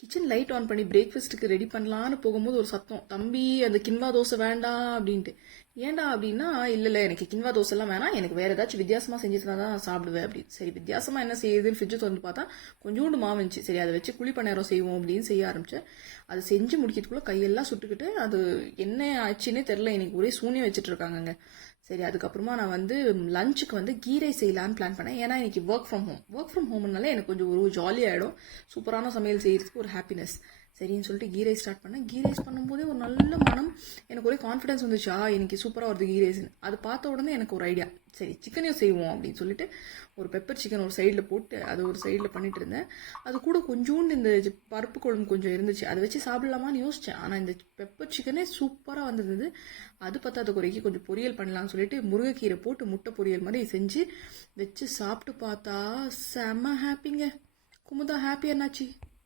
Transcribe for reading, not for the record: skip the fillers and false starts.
Kitchen light on பண்ணி பிரேக்ஃபாஸ்ட்டுக்கு ready பண்ணலான்னு போகும்போது ஒரு சத்தம், தம்பி அந்த கின்வா தோசை வேண்டாம் அப்படின்ட்டு. ஏன்டா அப்படின்னா, இல்லை எனக்கு கின்வா தோசைலாம் வேணாம், எனக்கு வேற ஏதாச்சும் வித்தியாசமா செஞ்சு தான் சாப்பிடுவேன் அப்படின்னு. சரி, வித்தியாசமா என்ன செய்யுதுன்னு ஃப்ரிட்ஜு திறந்து பார்த்தா கொஞ்சோண்டு மாவு இருந்துச்சு. சரி, அதை வச்சு குழி பணியாரம் செய்வோம் அப்படின்னு செய்ய ஆரம்பிச்சேன். அது செஞ்சு முடிக்கிறதுக்குள்ள கையெல்லாம் சுட்டுக்கிட்டு அது என்ன ஆச்சுன்னே தெரில. எனக்கு ஒரே சூனியம் வச்சுட்டு இருக்காங்கங்க. சரி, அதுக்கப்புறமா நான் வந்து லஞ்சுக்கு வந்து கீ ரைஸ் செய்யலான்னு பிளான் பண்ணேன். ஏன்னா இன்னைக்கு ஒர்க் ஃப்ரம் ஹோம்னால எனக்கு கொஞ்சம் ஒரு ஜாலி ஆகிடும். சூப்பரான சமையல் செய்யறதுக்கு ஒரு ஹாப்பினஸ். சரின்னு சொல்லிட்டு கீ ரைஸ் ஸ்டார்ட் பண்ணேன். கீ ரைஸ் பண்ணும்போதே ஒரு நல்ல மனம், எனக்கு ஒரே கான்ஃபிடன்ஸ் வந்துச்சு. இன்னைக்கு சூப்பராக வருது கீ ரைஸ்ன்னு. அது பார்த்த உடனே எனக்கு ஒரு ஐடியா, சரி சிக்கனையும் செய்வோம் அப்படின்னு சொல்லிட்டு ஒரு பெப்பர் சிக்கன் ஒரு சைடில் போட்டு அது ஒரு சைடில் பண்ணிட்டு இருந்தேன். அது கூட கொஞ்சோண்டு இந்த பருப்பு குழம்பு கொஞ்சம் இருந்துச்சு, அதை வச்சு சாப்பிடலாமான்னு யோசித்தேன். ஆனால் இந்த பெப்பர் சிக்கனே சூப்பராக வந்திருந்தது. அது பத்தாத குறைக்கு கொஞ்சம் பொரியல் பண்ணலாம்னு சொல்லிட்டு முருங்கைக்கீரை போட்டு முட்டை பொரியல் மாதிரி செஞ்சு வச்சு சாப்பிட்டு பார்த்தா செம்ம ஹாப்பிங்க. குமுதா ஹாப்பி என்னாச்சு?